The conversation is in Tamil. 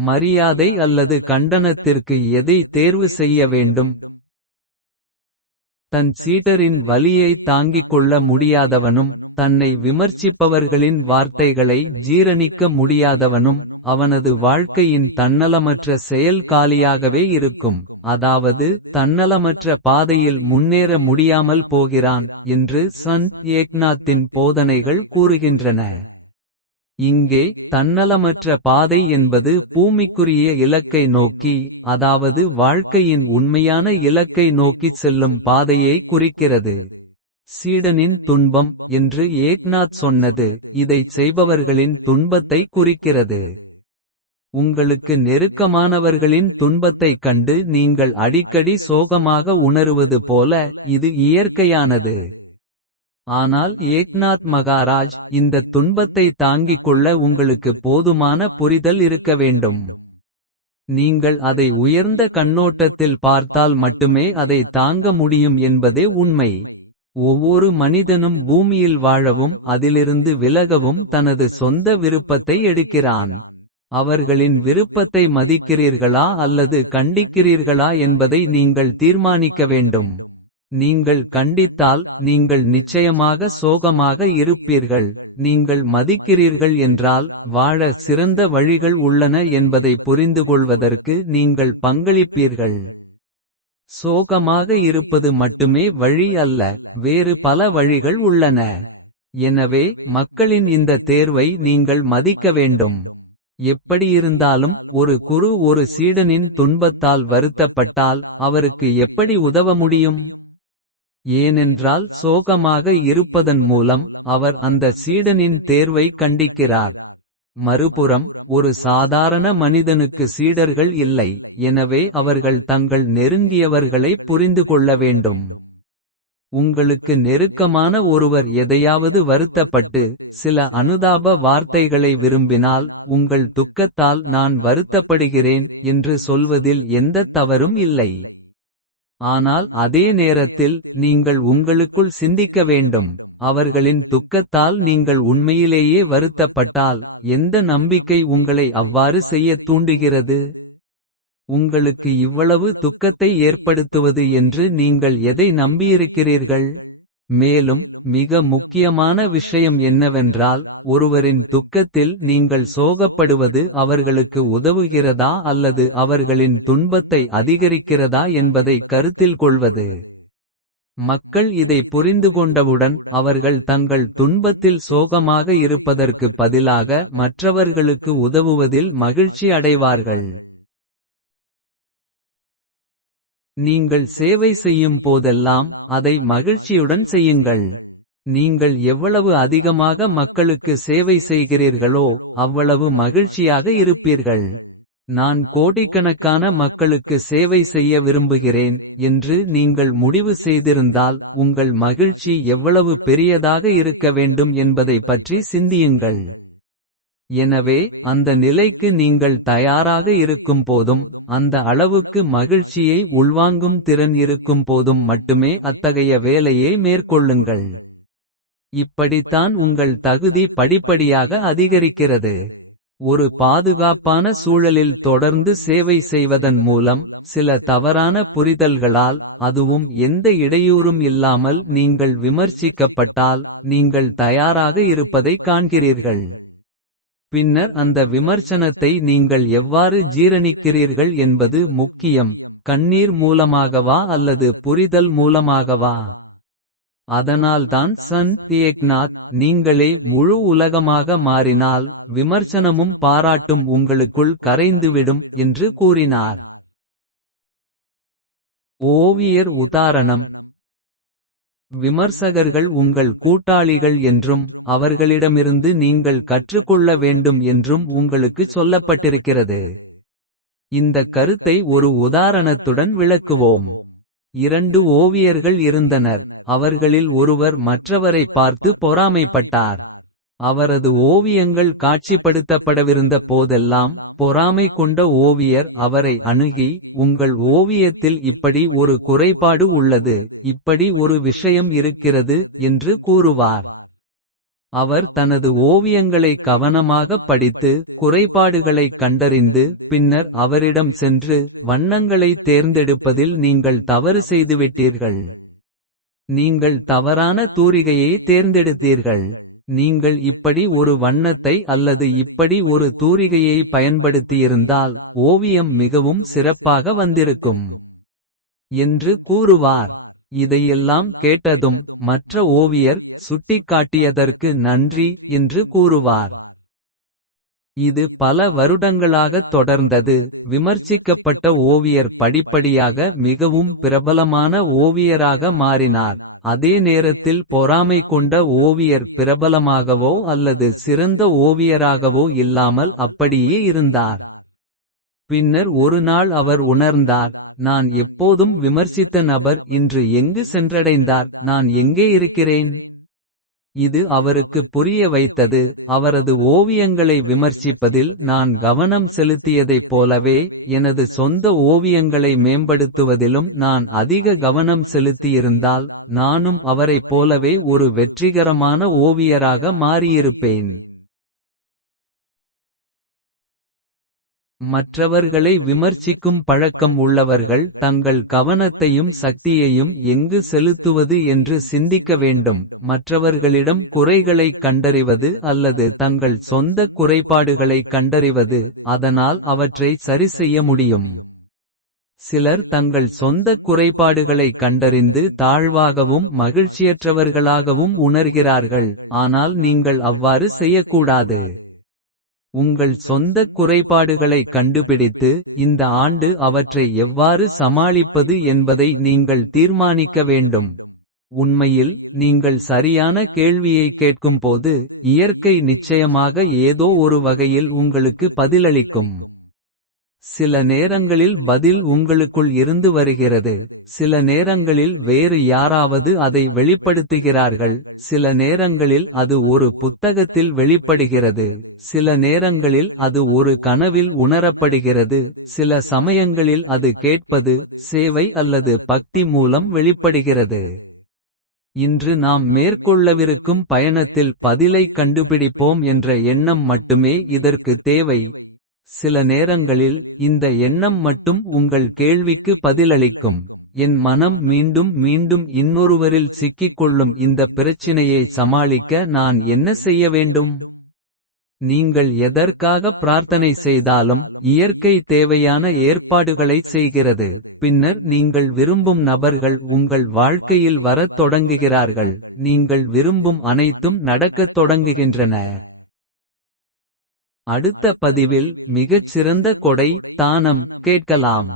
மரியாதை அல்லது கண்டனத்திற்கு எதை தேர்வு செய்ய வேண்டும்? தன் சீடரின் வலியை தாங்கிக் கொள்ள முடியாதவனும் தன்னை விமர்சிப்பவர்களின் வார்த்தைகளை ஜீரணிக்க முடியாதவனும் அவனது வாழ்க்கையின் தன்னலமற்ற செயல் காலியாகவே இருக்கும். அதாவது தன்னலமற்ற பாதையில் முன்னேற முடியாமல் போகிறான் என்று சந்த் ஏக்நாத்தின் போதனைகள் கூறுகின்றன. இங்கே தன்னலமற்ற பாதை என்பது பூமிக்குரிய இலக்கை நோக்கி அதாவது வாழ்க்கையின் உண்மையான இலக்கை நோக்கிச் செல்லும் பாதையை குறிக்கிறது. சீடனின் துன்பம் என்று ஏக்நாத் சொன்னது இதைச் செய்பவர்களின் துன்பத்தை குறிக்கிறது. உங்களுக்கு நெருக்கமானவர்களின் துன்பத்தைக் கண்டு நீங்கள் அடிக்கடி சோகமாக உணருவது போல இது இயற்கையானது. ஆனால் ஏக்நாத் மகாராஜ் இந்த துன்பத்தை தாங்கிக் கொள்ள உங்களுக்கு போதுமான புரிதல் இருக்க வேண்டும். நீங்கள் அதை உயர்ந்த கண்ணோட்டத்தில் பார்த்தால் மட்டுமே அதை தாங்க முடியும் என்பதே உண்மை. ஒவ்வொரு மனிதனும் பூமியில் வாழவும் அதிலிருந்து விலகவும் தனது சொந்த விருப்பத்தை எடுக்கிறான். அவர்களின் விருப்பத்தை மதிக்கிறீர்களா அல்லது கண்டிக்கிறீர்களா என்பதை நீங்கள் தீர்மானிக்க வேண்டும். நீங்கள் கண்டித்தால் நீங்கள் நிச்சயமாக சோகமாக இருப்பீர்கள். நீங்கள் மதிக்கிறீர்கள் என்றால் வாழ சிறந்த வழிகள் உள்ளன என்பதை புரிந்துகொள்வதற்கு நீங்கள் பங்களிப்பீர்கள். சோகமாக இருப்பது மட்டுமே வழி அல்ல வேறு பல வழிகள் உள்ளன. எனவே மக்களின் இந்த தேர்வை நீங்கள் மதிக்க வேண்டும். எப்படியிருந்தாலும் ஒரு குரு ஒரு சீடனின் துன்பத்தால் வருத்தப்பட்டால் அவருக்கு எப்படி உதவ முடியும்? ஏனென்றால் சோகமாக இருப்பதன் மூலம் அவர் அந்த சீடனின் தேர்வை கண்டிக்கிறார். மறுபுறம் ஒரு சாதாரண மனிதனுக்கு சீடர்கள் இல்லை எனவே அவர்கள் தங்கள் நெருங்கியவர்களை புரிந்து கொள்ள வேண்டும். உங்களுக்கு நெருக்கமான ஒருவர் எதையாவது வருத்தப்பட்டு சில அனுதாப வார்த்தைகளை விரும்பினால் உங்கள் துக்கத்தால் நான் வருத்தப்படுகிறேன் என்று சொல்வதில் எந்த தவறும் இல்லை. ஆனால் அதே நேரத்தில் நீங்கள் உங்களுக்குள் சிந்திக்க வேண்டும். அவர்களின் துக்கத்தால் நீங்கள் உண்மையிலேயே வருத்தப்பட்டால் எந்த நம்பிக்கை உங்களை அவ்வாறு செய்யத் தூண்டுகிறது? உங்களுக்கு இவ்வளவு துக்கத்தை ஏற்படுத்துவது என்று நீங்கள் எதை நம்பியிருக்கிறீர்கள்? மேலும் மிக முக்கியமான விஷயம் என்னவென்றால் ஒருவரின் துக்கத்தில் நீங்கள் சோகப்படுவது அவர்களுக்கு உதவுகிறதா அல்லது அவர்களின் துன்பத்தை அதிகரிக்கிறதா என்பதை கருத்தில் கொள்வது. மக்கள் இதை புரிந்துகொண்டவுடன் அவர்கள் தங்கள் துன்பத்தில் சோகமாக இருப்பதற்கு பதிலாக மற்றவர்களுக்கு உதவுவதில் மகிழ்ச்சி அடைவார்கள். நீங்கள் சேவை செய்யும் போதெல்லாம் அதை மகிழ்ச்சியுடன் செய்யுங்கள். நீங்கள் எவ்வளவு அதிகமாக மக்களுக்கு சேவை செய்கிறீர்களோ அவ்வளவு மகிழ்ச்சியாக இருப்பீர்கள். நான் கோடிக்கணக்கான மக்களுக்கு சேவை செய்ய விரும்புகிறேன் என்று நீங்கள் முடிவு செய்திருந்தால் உங்கள் மகிழ்ச்சி எவ்வளவு பெரியதாக இருக்க வேண்டும் என்பதை பற்றி சிந்தியுங்கள். எனவே அந்த நிலைக்கு நீங்கள் தயாராக இருக்கும் போதும் அந்த அளவுக்கு மகிழ்ச்சியை உள்வாங்கும் திறன் இருக்கும் போதும் மட்டுமே அத்தகைய வேலையை மேற்கொள்ளுங்கள். இப்படித்தான் உங்கள் தகுதி படிப்படியாக அதிகரிக்கிறது. ஒரு பாதுகாப்பான சூழலில் தொடர்ந்து சேவை செய்வதன் மூலம் சில தவறான புரிதல்களால் அதுவும் எந்த இடையூறும் இல்லாமல் நீங்கள் விமர்சிக்கப்பட்டால் நீங்கள் தயாராக இருப்பதை காண்கிறீர்கள். பின்னர் அந்த விமர்சனத்தை நீங்கள் எவ்வாறு ஜீரணிக்கிறீர்கள் என்பது முக்கியம். கண்ணீர் மூலமாகவா அல்லது புரிதல் மூலமாகவா? அதனால்தான் சன் தியேக்நாத் நீங்களே முழு உலகமாக மாறினால் விமர்சனமும் பாராட்டும் உங்களுக்குள் கரைந்துவிடும் என்று கூறினார். ஓவியர் உதாரணம். விமர்சகர்கள் உங்கள் கூட்டாளிகள் என்றும் அவர்களிடமிருந்து நீங்கள் கற்றுக்கொள்ள வேண்டும் என்றும் உங்களுக்கு சொல்லப்பட்டிருக்கிறது. இந்த கருத்தை ஒரு உதாரணத்துடன் விளக்குவோம். இரண்டு ஓவியர்கள் இருந்தனர். அவர்களில் ஒருவர் மற்றவரை பார்த்து பொறாமைப்பட்டார். அவரது ஓவியங்கள் காட்சிப்படுத்தப்படவிருந்த போதெல்லாம் பொறாமை கொண்ட ஓவியர் அவரை அணுகி உங்கள் ஓவியத்தில் இப்படி ஒரு குறைபாடு உள்ளது இப்படி ஒரு விஷயம் இருக்கிறது என்று கூறுவார். அவர் தனது ஓவியங்களை கவனமாகப் படித்து குறைபாடுகளைக் கண்டறிந்து பின்னர் அவரிடம் சென்று வண்ணங்களை தேர்ந்தெடுப்பதில் நீங்கள் தவறு செய்துவிட்டீர்கள். நீங்கள் தவறான தூரிகையை தேர்ந்தெடுத்தீர்கள். நீங்கள் இப்படி ஒரு வண்ணத்தை அல்லது இப்படி ஒரு தூரிகையை பயன்படுத்தியிருந்தால் ஓவியம் மிகவும் சிறப்பாக வந்திருக்கும். என்று கூறுவார். இதையெல்லாம் கேட்டதும் மற்ற ஓவியர் சுட்டிக்காட்டியதற்கு நன்றி என்று கூறுவார். இது பல வருடங்களாகத் தொடர்ந்தது. விமர்சிக்கப்பட்ட ஓவியர் படிப்படியாக மிகவும் பிரபலமான ஓவியராக மாறினார். அதே நேரத்தில் பொறாமை கொண்ட ஓவியர் பிரபலமாகவோ அல்லது சிறந்த ஓவியராகவோ இல்லாமல் அப்படியே இருந்தார். பின்னர் ஒரு நாள் அவர் உணர்ந்தார் நான் எப்போதும் விமர்சித்த நபர் இன்று எங்கு சென்றடைந்தார்? நான் எங்கே இருக்கிறேன்? இது அவருக்கு புரிய வைத்தது. அவரது ஓவியங்களை விமர்சிப்பதில் நான் கவனம் செலுத்தியதைப் போலவே எனது சொந்த ஓவியங்களை மேம்படுத்துவதிலும் நான் அதிக கவனம் செலுத்தியிருந்தால் நானும் அவரைப் போலவே ஒரு வெற்றிகரமான ஓவியராக மாறியிருப்பேன். மற்றவர்களை விமர்சிக்கும் பழக்கம் உள்ளவர்கள் தங்கள் கவனத்தையும் சக்தியையும் எங்கு செலுத்துவது என்று சிந்திக்க வேண்டும். மற்றவர்களிடம் குறைகளைக் கண்டறிவது அல்லது தங்கள் சொந்த குறைபாடுகளைக் கண்டறிவது அதனால் அவற்றை சரிசெய்ய முடியும். சிலர் தங்கள் சொந்த குறைபாடுகளைக் கண்டறிந்து தாழ்வாகவும் மகிழ்ச்சியற்றவர்களாகவும் உணர்கிறார்கள். ஆனால் நீங்கள் அவ்வாறு செய்யக்கூடாது. உங்கள் சொந்த குறைபாடுகளைக் கண்டுபிடித்து இந்த ஆண்டு அவற்றை எவ்வாறு சமாளிப்பது என்பதை நீங்கள் தீர்மானிக்க வேண்டும். உண்மையில் நீங்கள் சரியான கேள்வியை கேட்கும்போது இயற்கை நிச்சயமாக ஏதோ ஒரு வகையில் உங்களுக்கு பதிலளிக்கும். சில நேரங்களில் பதில் உங்களுக்குள் இருந்து வருகிறது. சில நேரங்களில் வேறு யாராவது அதை வெளிப்படுத்துகிறார்கள். சில நேரங்களில் அது ஒரு புத்தகத்தில் வெளிப்படுகிறது. சில நேரங்களில் அது ஒரு கனவில் உணரப்படுகிறது. சில சமயங்களில் அது கேட்பது சேவை அல்லது பக்தி மூலம் வெளிப்படுகிறது. இன்று நாம் மேற்கொள்ளவிருக்கும் பயணத்தில் பதிலை கண்டுபிடிப்போம் என்ற எண்ணம் மட்டுமே இதற்கு தேவை. சில நேரங்களில் இந்த எண்ணம் மட்டும் உங்கள் கேள்விக்கு பதிலளிக்கும். என் மனம் மீண்டும் மீண்டும் இன்னொருவரில் சிக்கிக்கொள்ளும் இந்த பிரச்சினையை சமாளிக்க நான் என்ன செய்ய வேண்டும்? நீங்கள் எதற்காக பிரார்த்தனை செய்தாலும் இயற்கை தேவையான ஏற்பாடுகளைச் செய்கிறது. பின்னர் நீங்கள் விரும்பும் நபர்கள் உங்கள் வாழ்க்கையில் வரத் தொடங்குகிறார்கள். நீங்கள் விரும்பும் அனைத்தும் நடக்கத் தொடங்குகின்றன. அடுத்த பதிவில் மிகச் சிறந்த கொடை தானம் கேட்கலாம்.